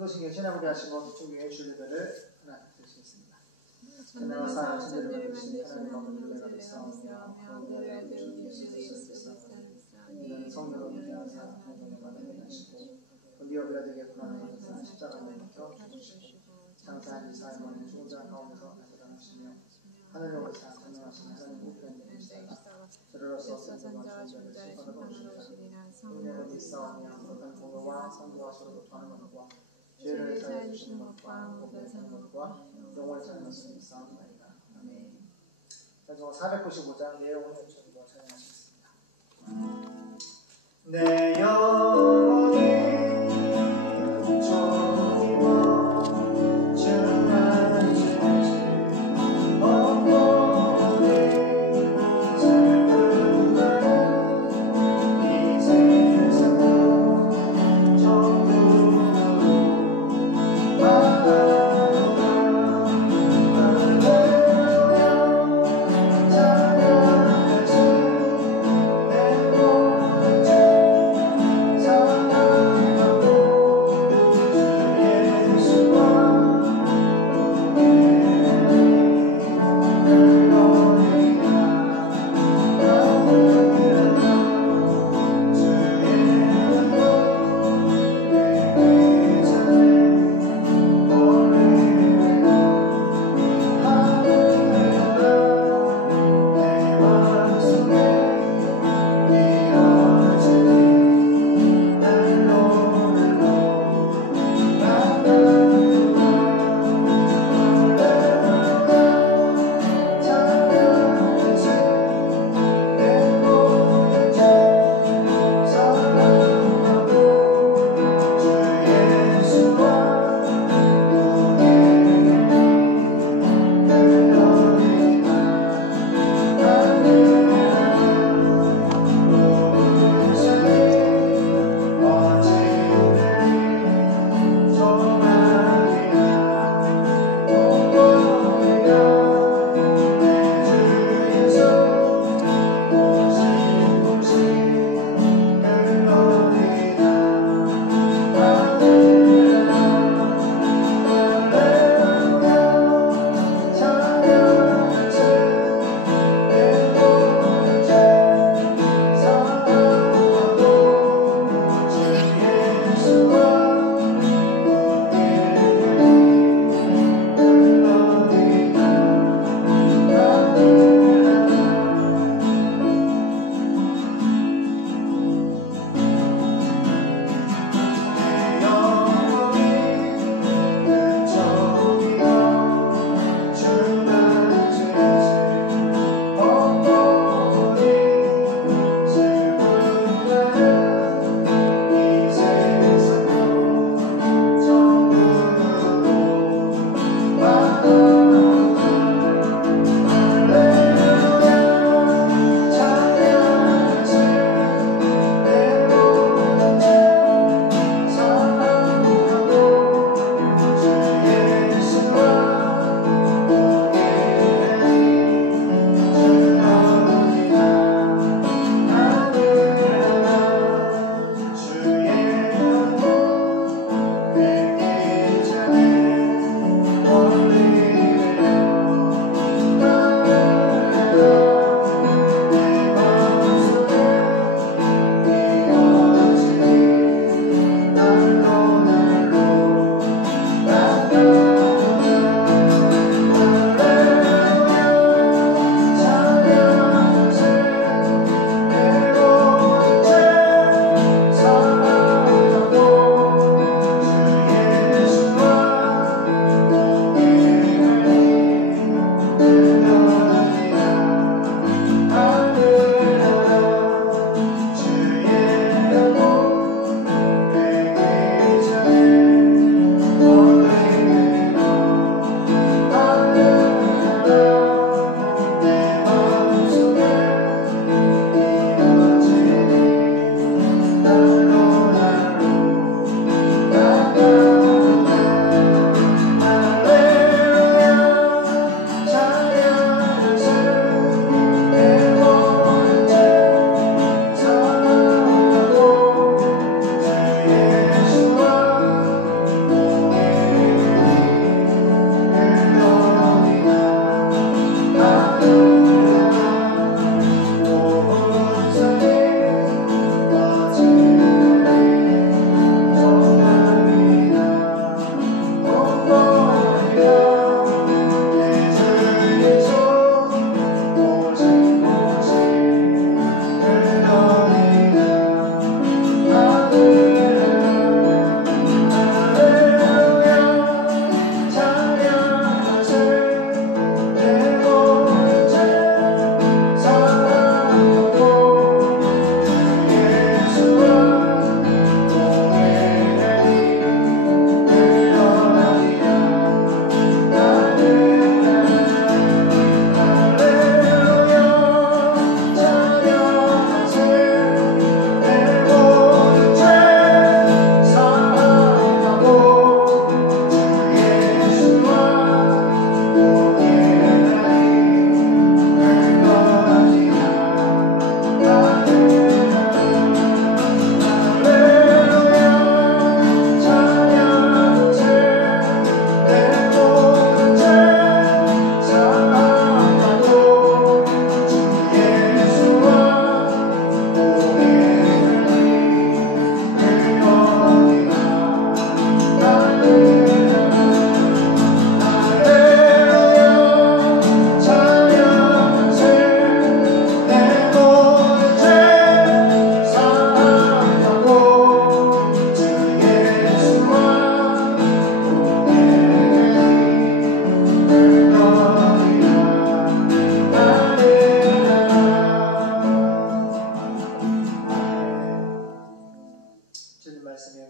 그것이 지나보게 하시고 주 위에 주례들을 하나 드리시겠습니다. 그나마 사람 천대를 받으신 하나님 아버지를 내가 믿사오며 그의 아들 주 예수를 믿사오며 이는 성령으로 믿사오며 성령을 받으게 하시고 우리와 그라되게 고난을 받으사 십자가에 묵혀 죽으시고 장사한 이 삶은 죽은 자 가운데서 나타나시며 하늘로 오사 전능하신 하나님 우편에 계시다가 저로서 선자와 존자의 심판으로 오시리라. 성령을 믿사오며 거룩한 공로와 성도와 서로 교통하는 것과 죄를 사해 주시는 것과 복을 사는 것과 영원히 사는 것을 믿사옵나이다. 아멘. 자, 495장 내용을 전부 찬양하시겠습니다. 내 영혼이 내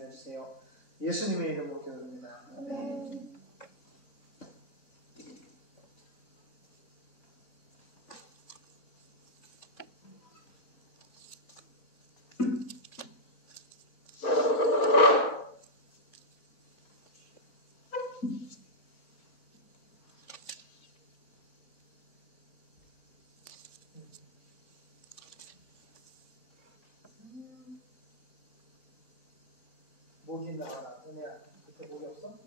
인하여 주세요. 예수님의 이름으로 기도드립니다. 아멘. 목이 나와라. 은혜야, 그때 목이 없어?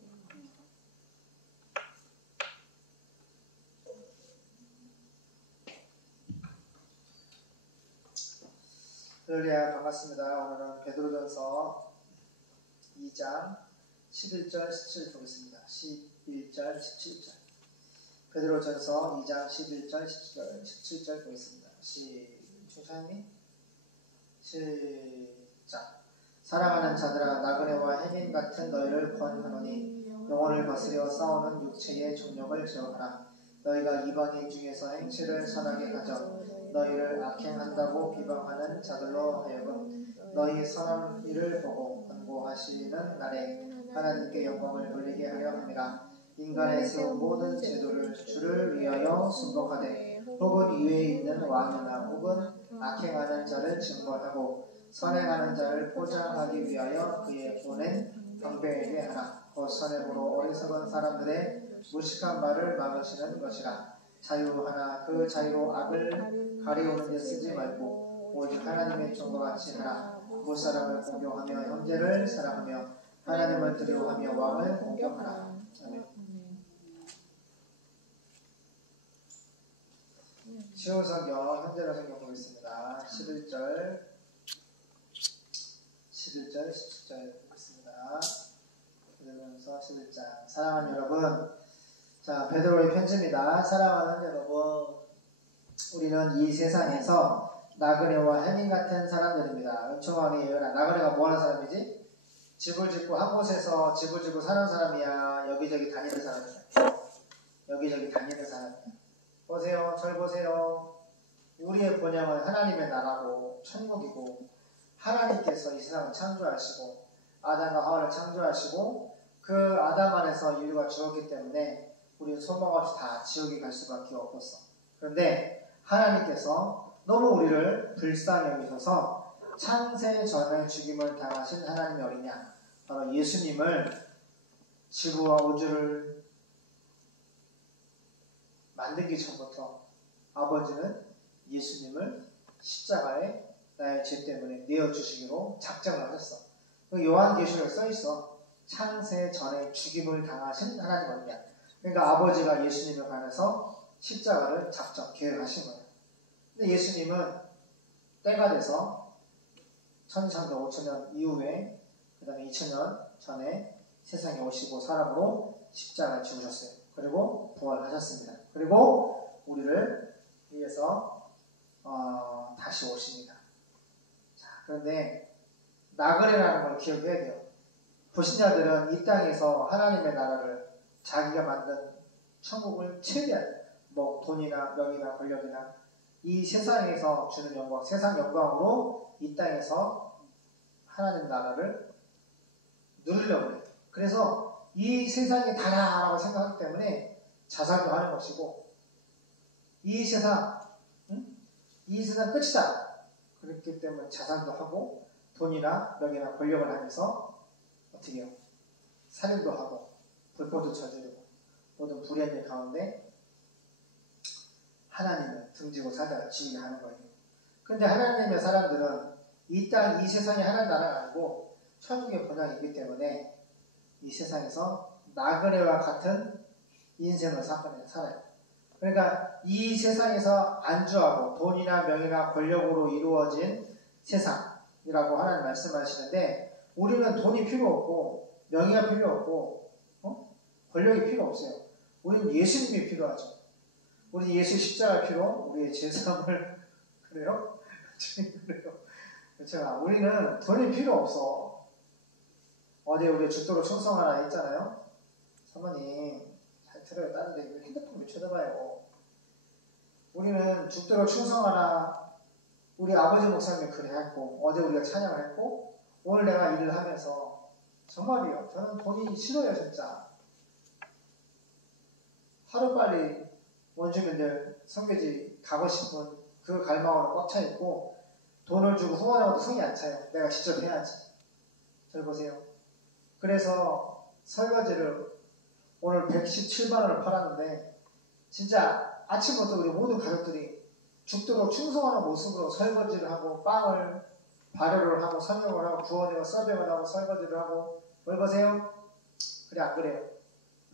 할렐루야, 반갑습니다. 오늘은 베드로전서 2장 11절 17절 보겠습니다. 11절 17절 베드로전서 2장 11절 17절 보겠습니다. 충찬이 시작. 사랑하는 자들아, 나그네와 해민 같은 너희를 권하노니 영혼을 거스려 싸우는 육체의 종력을 제어하라. 너희가 이방인 중에서 행실을 선하게 가져 너희를 악행한다고 비방하는 자들로 하여금 너희 선한 일을 보고 권고하시는 날에 하나님께 영광을 돌리게 하려 함이라. 인간의 세운 모든 제도를 주를 위하여 순복하되 혹은 이외에 있는 왕이나 혹은 악행하는 자를 징벌하고 선행하는 자를 포장하기 위하여 그의 보낸 방배에게 하라. 곧 선행으로 어리석은 사람들의 무식한 말을 막으시는 것이라. 자유하나 그 자유로 악을 가리우는 데 쓰지 말고 오직 하나님의 종과 같이 하라. 무사람을 공경하며 형제를 사랑하며 하나님을 두려워하며 왕을 공경하라. 아멘. 시온성경 현재로 성경 보겠습니다. 11절 17절 보겠습니다. 베드로전서 11장. 사랑하는 여러분, 자, 베드로의 편지입니다. 사랑하는 여러분, 우리는 이 세상에서 나그네와 해민 같은 사람들입니다. 은총왕이에요. 나그네가 뭐하는 사람이지? 집을 짓고 한 곳에서 집을 짓고 사는 사람이야? 여기저기 다니는 사람이야? 여기저기 다니는 사람이야. 보세요. 절 보세요. 우리의 본향은 하나님의 나라고 천국이고 하나님께서 이 세상을 창조하시고 아담과 하와를 창조하시고 그 아담 안에서 인류가 죽었기 때문에 우리는 소망 없이 다 지옥에 갈 수밖에 없었어. 그런데 하나님께서 너무 우리를 불쌍히 여기셔서 창세 전에 죽임을 당하신 하나님의 어린 양, 바로 예수님을 지구와 우주를 만들기 전부터 아버지는 예수님을 십자가에 나의 죄 때문에 내어주시기로 작정을 하셨어. 요한계시록에 써있어. 창세 전에 죽임을 당하신 하나님 어린 양. 그러니까 아버지가 예수님에 관해서 십자가를 작정, 계획하신 거예요. 근데 예수님은 때가 돼서 1300, 5000년 이후에 그 다음에 2000년 전에 세상에 오시고 사람으로 십자가를 죽으셨어요. 그리고 부활하셨습니다. 그리고 우리를 위해서 다시 오십니다. 자, 그런데 나그네라는 걸 기억해야 돼요. 불신자들은 이 땅에서 하나님의 나라를 자기가 만든 천국을 최대한 뭐 돈이나 명이나 권력이나 이 세상에서 주는 영광, 세상 영광으로 이 땅에서 하나님 나라를 누리려고 해요. 그래서 이 세상이 다라라고 생각하기 때문에 자살도 하는 것이고 이 세상 끝이다. 그렇기 때문에 자살도 하고 돈이나 명예나 권력을 하면서 어떻게 해요? 살인도 하고 불법도 저지르고 모든 불의한 일 가운데 하나님을 등지고 살다가 지우게 하는 거예요. 그런데 하나님의 사람들은 이 땅, 이 세상이 하나님 나라가 아니고 천국의 본향이기 때문에 이 세상에서 나그네와 같은 인생을 살아요. 그러니까 이 세상에서 안주하고 돈이나 명예나 권력으로 이루어진 세상이라고 하나님 말씀하시는데 우리는 돈이 필요 없고 명예가 필요 없고 권력이 필요 없어요. 우리는 예수님이 필요하죠. 우리 예수 십자가 필요, 우리의 죄사함을 그래요? 그래요. 그렇죠. 우리는 돈이 필요 없어. 어제 우리 죽도록 충성하라 했잖아요. 사모님 잘 들어요. 다른 데 핸드폰 왜 쳐다봐요. 우리는 죽도록 충성하라. 우리 아버지 목사님이 그래 했고 어제 우리가 찬양을 했고 오늘 내가 일을 하면서 정말이요. 저는 돈이 싫어요, 진짜. 하루빨리 원주민들 선교지 가고 싶은 그 갈망으로 꽉 차 있고, 돈을 주고 후원하고도 성이 안 차요. 내가 직접 해야지. 저를 보세요. 그래서 설거지를 오늘 117만원을 팔았는데, 진짜 아침부터 우리 모든 가족들이 죽도록 충성하는 모습으로 설거지를 하고, 빵을 발효를 하고, 설명을 하고, 구워내고, 서빙을 하고, 설거지를 하고, 뭘 보세요? 그래, 안 그래요?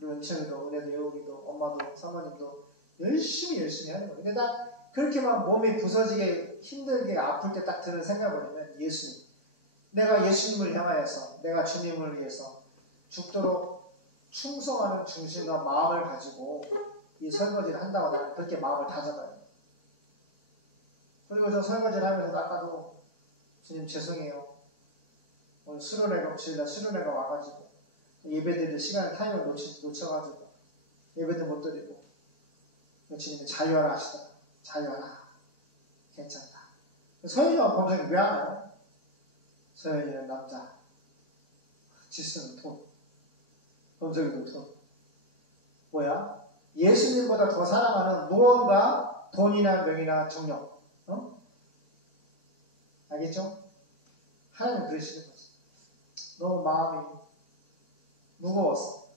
우리 은총이도, 은혜도, 여우기도, 엄마도, 사모님도 열심히 하는 거예요. 근데 딱 그렇게만 몸이 부서지게, 힘들게, 아플 때 딱 드는 생각을 하면 예수님. 내가 예수님을 향하여서, 내가 주님을 위해서 죽도록 충성하는 중심과 마음을 가지고 이 설거지를 한다고 나는 그렇게 마음을 다잡아요. 그리고 저 설거지를 하면서도 아까도 주님 죄송해요. 오늘 수련회가 주일날 수련회가 와가지고 예배드릴 시간을 타임을 놓쳐가지고 예배도 못 드리고 주님이 자유하라 하시더라고요. 자유하라. 괜찮다. 서연이와 범정이 왜 안 와요? 서연이는 남자, 지수는 돈, 범정이도 돈. 뭐야? 예수님보다 더 사랑하는 무언가 돈이나 명이나 정력. 알겠죠? 하나님 그러시는 거지. 너무 마음이 무거웠어.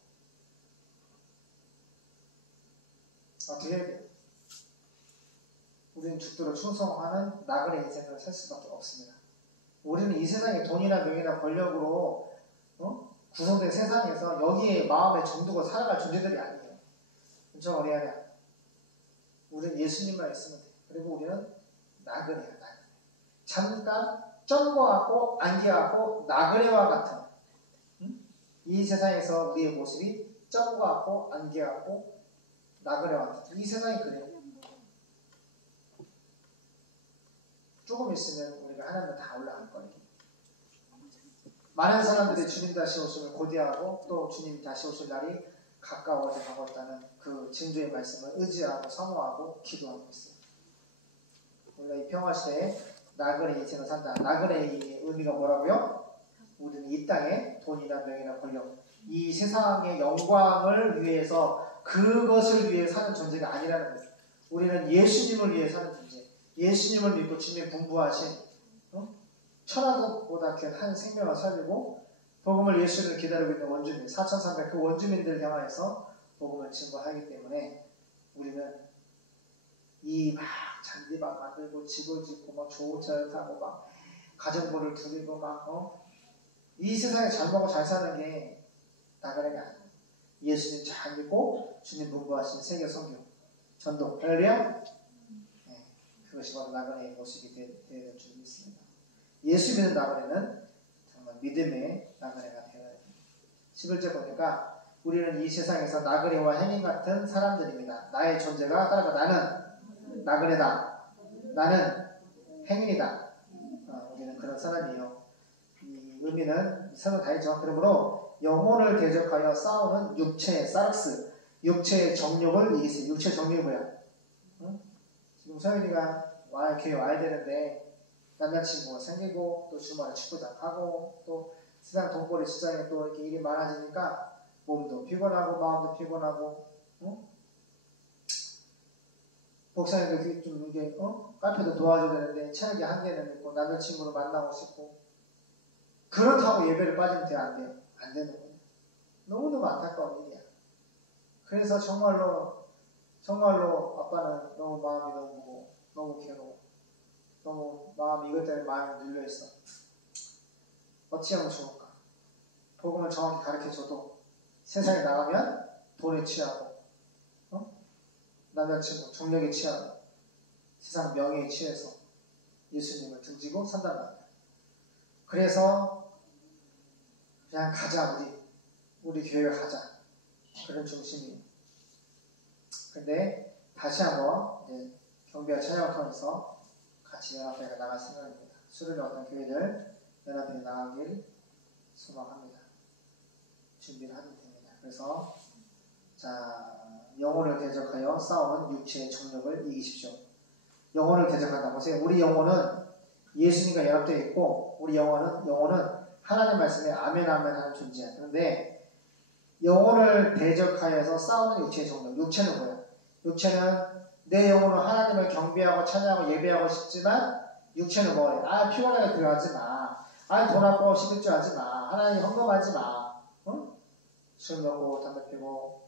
어떻게 해야 돼요? 우리는 죽도록 충성하는 나그네 인생을 살 수밖에 없습니다. 우리는 이 세상에 돈이나 명이나 권력으로 구성된 세상에서 여기에 마음의 정도가 살아갈 존재들이 아니에요. 그렇죠? 우리 안에 우리는 예수님만 있으면 돼. 그리고 우리는 나그네야, 나그네. 잠깐 점과 같고 안개와 같고 나그네와 같은 이 세상에서 우리의 모습이 점과 같고 안개와 같고 나그네와 같은 이 세상이 그래요. 조금 있으면 우리가 하나님은 다 올라갈 거예요. 많은 사람들이 주님 다시 오심을 고대하고 또 주님 다시 오실 날이 가까워져 가고 있다는 그 징조의 말씀을 의지하고 사모하고 기도하고 있어요. 우리가 이 평화시대에 나그네 인생을 산다. 나그네의 의미가 뭐라고요? 우리는 이 땅에 돈이나 명이나 권력, 이 세상의 영광을 위해서 그것을 위해 사는 존재가 아니라는 거예요. 우리는 예수님을 위해 사는 존재. 예수님을 믿고 주님의 분부하신 천하보다 한 생명을 살리고 복음을 예수를 기다리고 있는 원주민 4,300 그 원주민들을 향하여서 복음을 증거하기 때문에 우리는 이 막 잔디밭 만들고 집을 짓고 막 좋은 차를 타고 막 가정부를 두리고 막 이 세상에 잘 먹고 잘 사는 게 나그네가 아니에요. 예수님 잘 믿고 주님 분부하신 세계 선교 전도 할렐루야. 네, 그것이 바로 나그네의 모습이 되는 줄 믿습니다. 예수 믿는 나그네는 정말 믿음의 나그네가 되어야 됩니다. 11절 보니까 우리는 이 세상에서 나그네와 행인 같은 사람들입니다. 나의 존재가 따라가 나는 나그네다. 나는 행인이다. 우리는 그런 사람이에요. 이 의미는 설명 다 했죠. 그러므로 영혼을 대적하여 싸우는 육체의 사르스, 육체의 정욕을 이기세요. 육체의 정욕이 뭐야? 지금 서연이가 교회 와야 되는데 남자친구가 생기고 또 주말에 축구장 가고 또 세상 돈벌이 시장에 또 이렇게 일이 많아지니까 몸도 피곤하고 마음도 피곤하고 목사님도 좀 이게 카페도 도와줘야 되는데 체력이 한계는 있고 남자친구를 만나고 싶고 그렇다고 예배를 빠지면 돼요? 안 돼요? 안 되는 거예요. 너무너무 안타까운 일이야. 그래서 정말로 아빠는 너무 마음이 너무 무거워. 너무 괴로워. 너무 마음이 이것 때문에 마음이 눌려있어. 어찌 하면 좋을까? 복음을 정확히 가르쳐줘도 세상에 나가면 돈에 취하고 남자친구 정력에 취하고 세상 명예에 취해서 예수님을 등지고 산단 말이야. 그래서 그냥 가자 우리 교회에 가자 그런 중심이에요. 근데 다시 한번 이제 경비와 찬양을 통해서 같이 연합회가 나갈 생각입니다. 수련회 어떤 교회들 연합회에 나가길 소망합니다. 준비를 하면 됩니다. 그래서 영혼을 대적하여 싸우는 육체의 정력을 이기십시오. 영혼을 대적한다. 보세요. 우리 영혼은 예수님과 연합되어 있고 우리 영혼은 하나님 말씀에 아멘 아멘 하는 존재야. 그런데 영혼을 대적하여서 싸우는 육체의 종류. 육체는 뭐야? 육체는 내 영혼은 하나님을 경배하고 찬양하고 예배하고 싶지만 육체는 뭐래? 피곤하게 들어가지 마. 돈 아까워 시들주하지 마. 하나님 헌금하지 마. 응? 술 먹고 담배 피고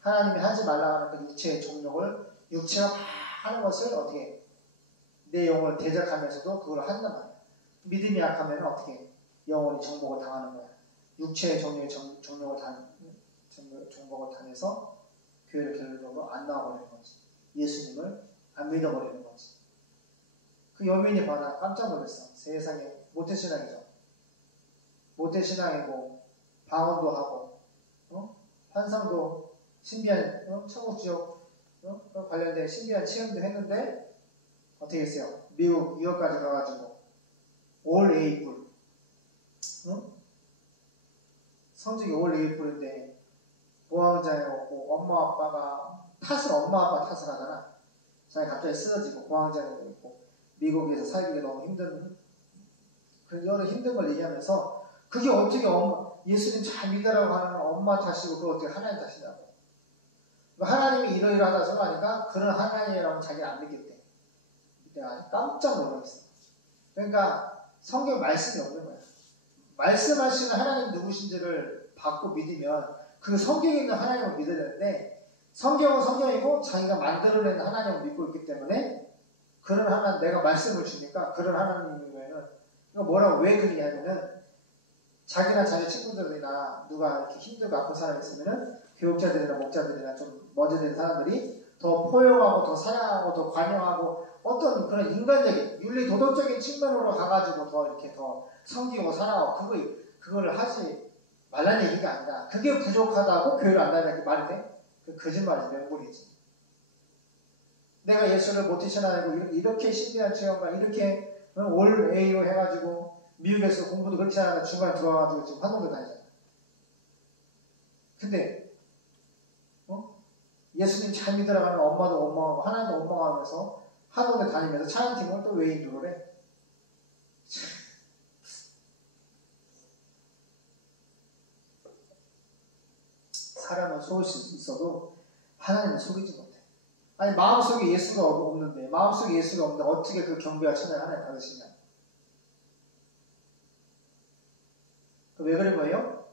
하나님이 하지 말라고 하는 그 육체의 종욕을 육체가 다 하는 것을 어떻게 내 영혼을 대적하면서도 그걸 한단 말이야. 믿음이 약하면 어떻게 영혼이 정복을 당하는 거야. 육체의 정복을 당해서 교회를 결론적으로 안 나와버리는 거지. 예수님을 안 믿어버리는 거지. 그 여민이 봐라 깜짝 놀랐어. 세상에 모태신앙이죠. 모태신앙이고 방언도 하고 환상도 신비한 천국 지옥 관련된 신비한 체험도 했는데 어떻게 했어요? 미국 뉴욕까지 가가지고 올 A 뿔 성적이 올 A 뿔인데 고황장애였고 엄마 아빠 탓을 하잖아. 자기 갑자기 쓰러지고 고황장애도 있고 미국에서 살기가 너무 힘든 여러 힘든 걸 얘기하면서 그게 어떻게 예수님 잘 믿으라고 하는 엄마 탓이고 그걸 어떻게 하나님 탓이냐고. 하나님이 이러이러하다 생각하니까 그런 하나님이라고 자기가 안 믿겠대. 내가 깜짝 놀랐어. 그러니까 성경 말씀이 없는 거야. 말씀하시는 하나님 누구신지를 받고 믿으면 그 성경에 있는 하나님을 믿어야 되는데 성경은 성경이고 자기가 만들어낸 하나님을 믿고 있기 때문에 그런 하나님, 내가 말씀을 주니까 그런 하나님이면은 이거 뭐라고 왜 그러냐면은 자기나 자기 친구들이나 누가 이렇게 힘들고 아픈 사람이 있으면은 교육자들이나 목자들이나 좀 먼저 된 사람들이 더 포용하고 더 사랑하고 더 관용하고 어떤 그런 인간적인 윤리 도덕적인 측면으로 가가지고 더 이렇게 더 섬기고 사랑하고 그거를 하지 말라는 얘기가 아니라 그게 부족하다고 교회를 안 다니는 게 말이 돼? 그 거짓말이지 맹물이지. 내가 예수를 모태신앙이고 이렇게 신비한 체험과 이렇게 올 A로 해가지고 미국에서 공부도 그렇지 않아서 중간에 들어와가지고 지금 환송도 다니잖아. 근데 예수님 잘 믿으라고 하는 엄마도 엄마하고 하나님도 엄마가 하면서 한국에 다니면서 찬양팀을 또 왜 인도를 해? 사람은 속을 수 있어도 하나님은 속이지 못해. 아니 마음속에 예수가 없는데 마음속에 예수가 없는데 어떻게 그 경배와 찬양을 하나님 받으시냐. 왜 그런 거예요?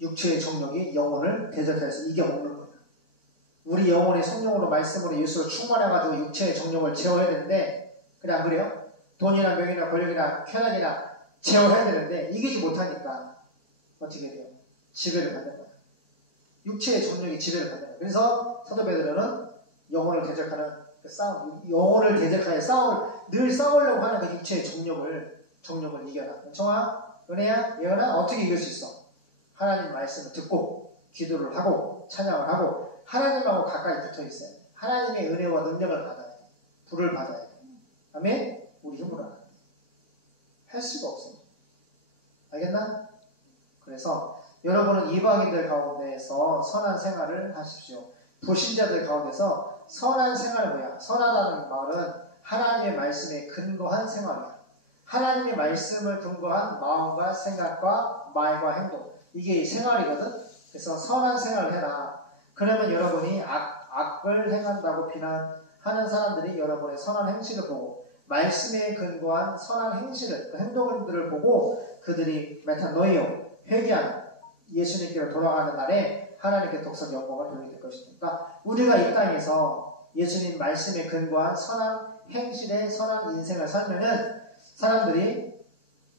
육체의 정욕이 영혼을 대적해서 이겨먹는 거예요. 우리 영혼이 성령으로 말씀으로 예수를 충만해가지고 육체의 정욕을 제어해야 되는데 그래 안 그래요? 돈이나 명이나 권력이나 쾌락이나 제어해야 되는데 이기지 못하니까 어떻게 돼요? 지배를 받는 거예요. 육체의 정욕이 지배를 받는 거예요. 그래서 사도 베드로는 영혼을 대적하는 그 싸움, 영혼을 대적하여 늘 싸우려고 하는 그 육체의 정욕을 이겨라. 정아, 은혜야, 예언아 어떻게 이길 수 있어? 하나님 말씀을 듣고 기도를 하고 찬양을 하고 하나님하고 가까이 붙어 있어야 돼. 하나님의 은혜와 능력을 받아야 돼. 불을 받아야 돼. 아멘? 우리 힘으로 안 돼. 할 수가 없어. 알겠나? 그래서 여러분은 이방인들 가운데에서 선한 생활을 하십시오. 불신자들 가운데서 선한 생활은 뭐야? 선하다는 말은 하나님의 말씀에 근거한 생활이야. 하나님의 말씀을 근거한 마음과 생각과 말과 행동. 이게 생활이거든? 그래서 선한 생활을 해라. 그러면 여러분이 악을 행한다고 비난하는 사람들이 여러분의 선한 행실을 보고 말씀에 근거한 선한 행실을, 그 행동들을 보고 그들이 메타노이오, 회개하는 예수님께로 돌아가는 날에 하나님께 독선 영광을 돌리게 될 것이니까 우리가 이 땅에서 예수님 말씀에 근거한 선한 행실의 선한 인생을 살면은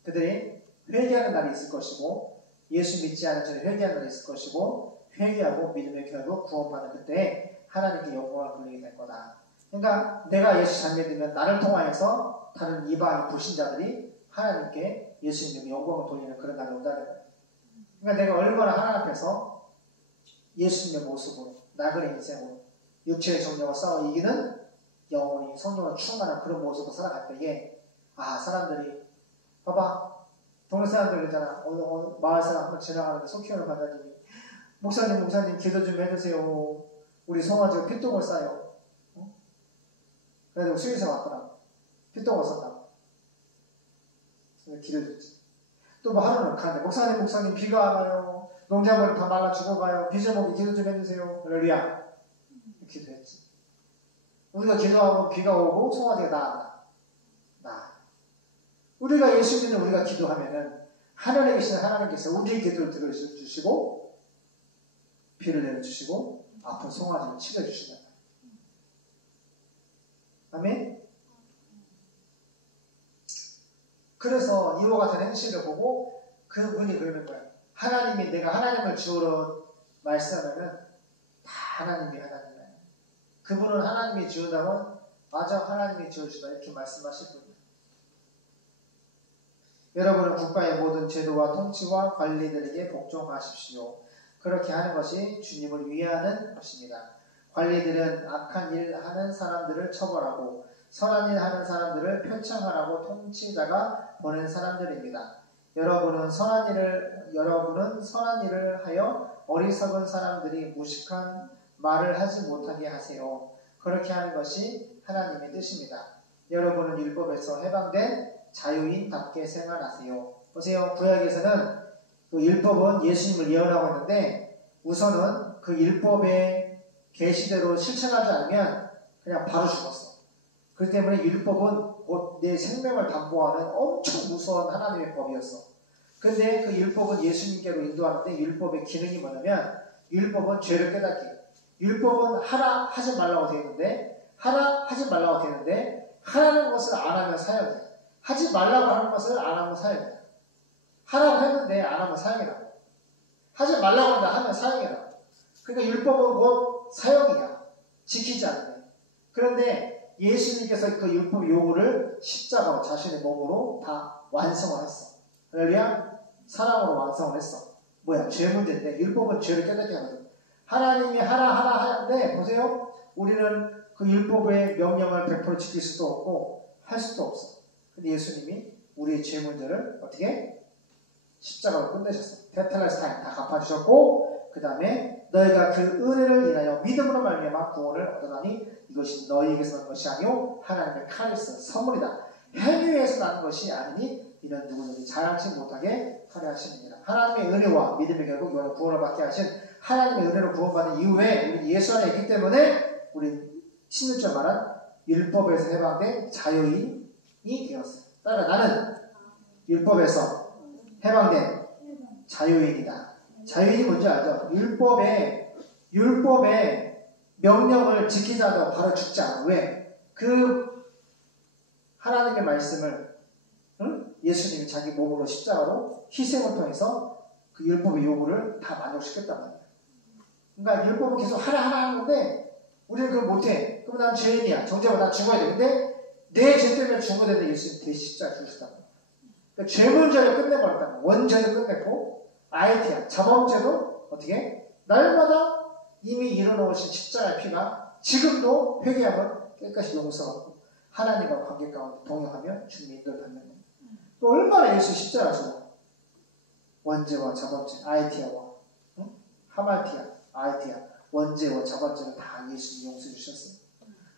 그들이 회개하는 날이 있을 것이고 예수 믿지 않은 자는 회개하는 날이 있을 것이고 회개하고 믿음의 결국 구원받는 그때 하나님께 영광을 돌리게 될 거다. 그러니까 내가 예수 잘 믿으면 나를 통하여서 다른 이방 불신자들이 하나님께 예수님의 영광을 돌리는 그런 날이 온다는 거예요. 그러니까 내가 얼마나 하나님 앞에서 예수님의 모습으로 나그네 인생으로 육체의 정령을 싸워 이기는 영혼이 성령으로 충만한 그런 모습으로 살아갈 때에 사람들이 봐봐 동네 사람들 그러잖아. 어느 마을 사람 한번 지나가는데 속 키우는 간사님이 목사님 기도 좀 해주세요. 우리 송아지가 피똥을 싸요. 그래서 수의사 왔더라. 피똥을 쌌다고. 기도해줬지. 또 뭐 하루는 가는데 목사님 비가 와요. 농작물이 다 말라 죽어가요. 비 좀 오게 기도 좀 해주세요. 할렐루야. 기도했지. 우리가 기도하면 비가 오고 송아지가 나. 우리가 예수 믿는 우리가 기도하면은 하늘에 계신 하나님께서 우리의 기도를 들어주시고 비를 내려주시고 아픈 송아지를 치료해주신다. 아멘? 그래서 이와 같은 행실을 보고 그분이 그러는 거야. 하나님이 내가 하나님을 주어로 말씀하면은 다 하나님이야. 그분은 하나님이 지으다면 맞아 하나님이 지어주다 이렇게 말씀하실 분이에요. 여러분은 국가의 모든 제도와 통치와 관리들에게 복종하십시오. 그렇게 하는 것이 주님을 위하는 것입니다. 관리들은 악한 일 하는 사람들을 처벌하고 선한 일 하는 사람들을 표창하라고 통치자가 보낸 사람들입니다. 여러분은 선한 일을 하여 어리석은 사람들이 무식한 말을 하지 못하게 하세요. 그렇게 하는 것이 하나님의 뜻입니다. 여러분은 율법에서 해방된 자유인답게 생활하세요. 보세요. 구약에서는 그 율법은 예수님을 예언하고 있는데 우선은 그 율법의 계시대로 실천하지 않으면 그냥 바로 죽었어. 그렇기 때문에 율법은 곧 내 생명을 담보하는 엄청 무서운 하나님의 법이었어. 근데 그 율법은 예수님께로 인도하는데 율법의 기능이 뭐냐면 율법은 죄를 깨닫게 해요. 율법은 하라 하지 말라고 되어 있는데 하라는 것을 안 하면 사형이야. 하지 말라고 하는 것을 안 하면 사형이야. 하라고 했는데 안 하면 사형이라고. 하지 말라고 한다 하면 사형이라고. 그러니까 율법은 곧 사형이야. 지키지 않으면. 그런데 예수님께서 그 율법 요구를 십자가로 자신의 몸으로 다 완성을 했어. 할렐루야. 사랑으로 완성을 했어. 뭐야? 죄 문제인데 율법은 죄를 깨닫게 하거든. 하나님이 하라 하는데 보세요. 우리는 그 율법의 명령을 100% 지킬 수도 없고 할 수도 없어. 근데 예수님이 우리의 죄 문제를 어떻게? 십자가로 끝내셨어. 테텔레스타인 다 갚아주셨고 그 다음에 너희가 그 은혜를 인하여 믿음으로 말미암아 구원을 얻으나니 이것이 너희에게서 난 것이 아니오 하나님의 카리스 선물이다. 행위에서 나는 것이 아니니 이는 누구든지 자랑치 못하게 하려 하심이니라. 하나님의 은혜와 믿음이 결국 이거는 구원을 받게 하신 하나님의 은혜로 구원받은 이후에 우리 예수 안에 있기 때문에 우리 16절 말한 율법에서 해방된 자유인이 되었어요. 따라 나는 율법에서 해방된 자유인이다. 자유인이 뭔지 알죠? 율법의 명령을 지키지 않아도 바로 죽지 않아. 왜? 그 하나님의 말씀을 예수님이 자기 몸으로 십자가로 희생을 통해서 그 율법의 요구를 다 만족시켰단 말이야. 그러니까 율법은 계속 하나 하는데 우리는 그걸 못해. 그럼 난 죄인이야. 정죄하고 난 죽어야 돼. 근데 내 죄 때문에 죽어야 되는데 예수님 대신 십자가에 죽으셨단 말이야. 그러니까 죄 문제를 끝내버렸단 말이야. 원죄도 끝냈고 IT야. 자범죄도 어떻게? 날마다 이미 일어놓으신 십자가의 피가 지금도 회개하면 깨끗이 용서하고 하나님과 관계 가운데 동행하며 주님의 인도를 받는 거예요. 또 얼마나 예수 십자가 주고 원죄와 자범죄, IT야와 하말티야, IT야, 원죄와 자범죄는 다 예수님이 용서해 주셨어요.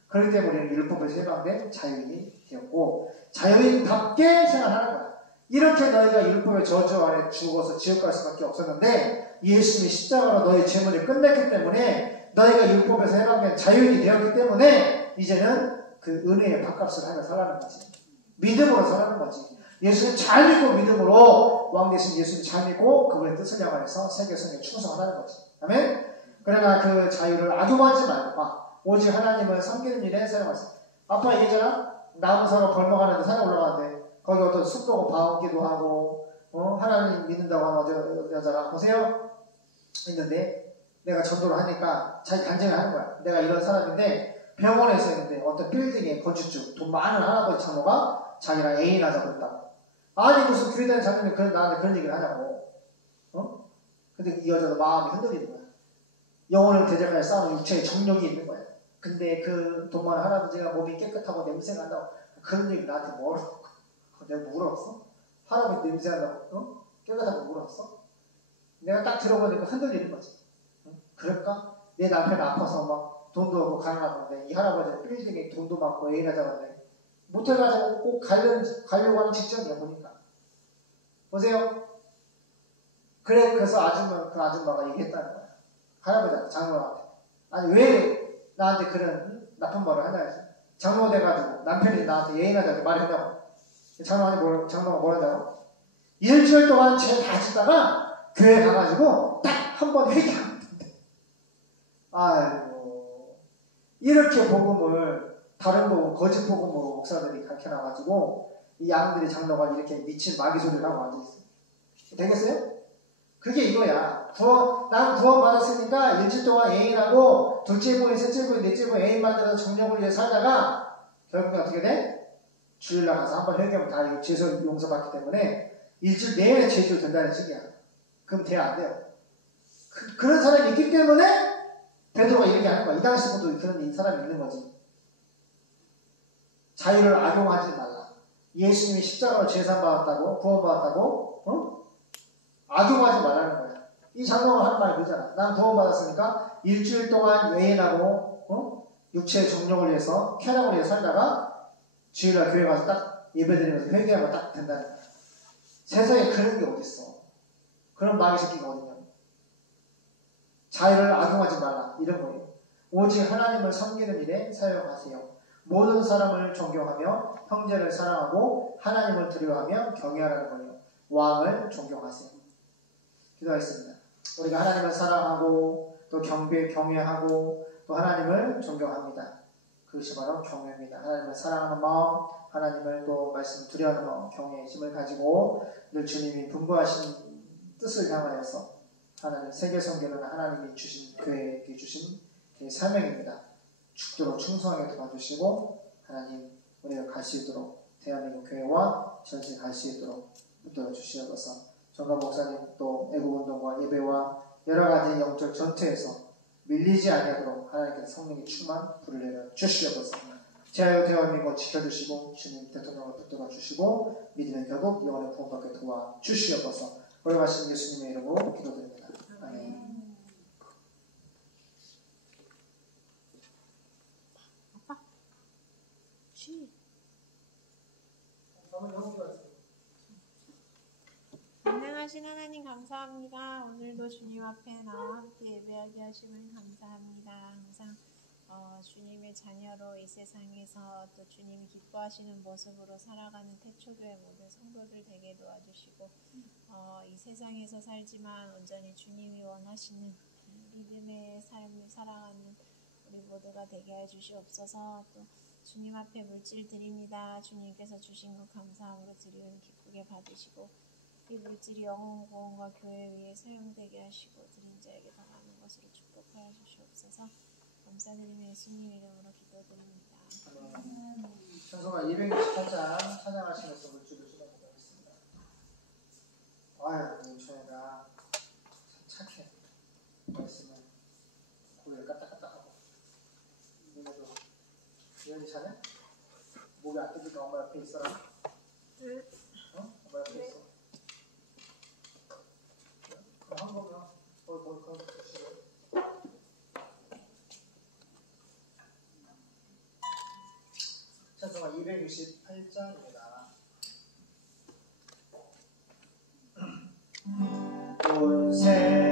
그렇기 때문에 우리는 율법에서 해방된 자유인이 되었고 자유인답게 생활하는 거야. 이렇게 너희가 율법의 저주 아래 죽어서 지옥 갈 수밖에 없었는데 예수님이 십자가로 너희 죄문을 끝냈기 때문에 너희가 율법에서 해방된 자유인이 되었기 때문에 이제는 그 은혜의 밥값을 하며 살아가는 거지. 믿음으로 살아가는 거지. 예수님 잘 믿고 믿음으로 왕 대신 예수님 잘 믿고 그분의 뜻을 향하여서 세계성에 충성하는 거지. 아멘? 그러나 그 자유를 악용하지 말고 오직 하나님을 섬기는 일에 사용하세요. 아빠 얘기잖아? 나무사로 벌목하는데 산에 올라가는데 거기 어떤 숲보고 바운기도 하고 하나님 믿는다고 하는 여자가 보세요? 있는데 내가 전도를 하니까 자기 간증을 하는 거야. 내가 이런 사람인데 병원에서 있는데 어떤 빌딩의 건축주 돈 많은 할아버지 장모가 자기랑 애인하자고 그랬다고. 아니 무슨 교회 다니는 장로님이 나한테 그런 얘기를 하냐고. 근데 이 여자도 마음이 흔들리는 거야. 영혼을 대적하여 싸우는 육체의 정욕이 있는 거야. 근데 그 돈 많은 할아버지가 몸이 깨끗하고 냄새가 난다고 그런 얘기 나한테 뭐라고. 내가 뭐 물어봤어? 할아버지 냄새 난다고 깨끗하고 물어봤어? 내가 딱 들어보니까 흔들리는 거지. 그럴까? 내 남편이 아파서 막 돈도 없고 가난한데 이 할아버지는 빌딩에 돈도 많고 애인하자고 하는데 모텔 가자고 꼭 가려고 하는 직전이야 보니까. 보세요. 그래서 그 아줌마가 얘기했다는 거야. 할아버지한테, 장로한테. 아니, 왜 나한테 그런 나쁜 말을 하냐 해서. 장로 돼가지고 남편이 나한테 예인하자고 말했다고. 장로가 뭐라냐고? 일주일 동안 죄 다 짓다가 교회 가가지고 딱 한 번 회개하면 된대. 아이고. 이렇게 복음을, 다른 복음, 거짓 복음으로 목사들이 가르쳐놔가지고 이 양들이 장로가 이렇게 미친 마귀 소리를 하고 앉아있어요. 되겠어요? 그게 이거야. 난 구원 받았으니까 일주일 동안 애인하고 둘째 부인, 셋째 부인, 넷째 부인 애인 만들어서 정령을 위해 살다가 결국에 어떻게 돼? 주일날 가서 한번 회개하면 다 죄서 용서받기 때문에 일주일 내내 죄질 된다는 식이야. 그럼 돼야 안 돼요. 그런 사람이 있기 때문에 베드로가 이렇게 하는 거야. 이 당시부터 그런 사람이 있는 거지. 자유를 악용하지 말라. 예수님이 십자가로 제사받았다고, 구원받았다고, 악용하지 말라는 거야. 이 장로가 하는 말이 그러잖아. 난 구원받았으니까 일주일 동안 예인하고, 육체의 정욕을 위해서, 쾌락을 위해 살다가 주일날 교회 가서 딱 예배드리면서 회개하면 딱 된다는 거야. 세상에 그런 게 어딨어. 그런 마귀 새끼가 어딨냐고. 자유를 악용하지 말라. 이런 거예요. 오직 하나님을 섬기는 일에 사용하세요. 모든 사람을 존경하며 형제를 사랑하고 하나님을 두려워하며 경외하라는 거예요. 왕을 존경하세요. 기도하겠습니다. 우리가 하나님을 사랑하고 또 경외하고 또 하나님을 존경합니다. 그것이 바로 경외입니다. 하나님을 사랑하는 마음, 하나님을 또 말씀을 두려워하는 마음, 경외의 힘을 가지고 늘 주님이 분부하신 뜻을 향하여서 하나님 세계 선교는 하나님이 주신 교회에게 주신 사명입니다. 죽도록 충성하게 도와주시고 하나님 우리가 갈 수 있도록 대한민국 교회와 전세 갈 수 있도록 붙들어 주시옵소서. 정가 목사님 또 애국운동과 예배와 여러가지 영적 전투에서 밀리지 아니하도록 하나님께서 성령의 충만 불을 내려 주시옵소서. 제하여 대한민국 지켜주시고 주님 대통령을 붙들어 주시고 믿음의 결국 영원의 구원받게 도와주시옵소서. 걸어가신 예수님의 이름으로 기도드립니다. 아멘. 전능하신 하나님 감사합니다. 오늘도 주님 앞에 나와 함께 예배하게 하심을 감사합니다. 항상 주님의 자녀로 이 세상에서 또 주님이 기뻐하시는 모습으로 살아가는 태초교회 모든 성도들 되게 도와주시고 이 세상에서 살지만 온전히 주님이 원하시는 믿음의 삶을 살아가는 우리 모두가 되게 해주시옵소서. 또 주님 앞에 물질 드립니다. 주님께서 주신 것 감사함으로 드리면 기쁘게 받으시고 이 물질이 영혼 구원과 교회 위에 사용되게 하시고 드린 자에게 더 많은 것으로 축복하여 주시옵소서. 감사드리며 예수님 이름으로 기도드립니다. 찬송가 268장 찬양하시면서 물질을 수고하도록 하겠습니다. 아유, 우리 초회가 참 착해. 말씀을 고개를 까딱까딱하고 니네도 이현이 차네? 목이 안 뜨니까 엄마 옆에 있어라. 네. 엄마 옆에 있어. 그럼 한 번만 거기 주시고. 찬송가 268장입니다. 온 세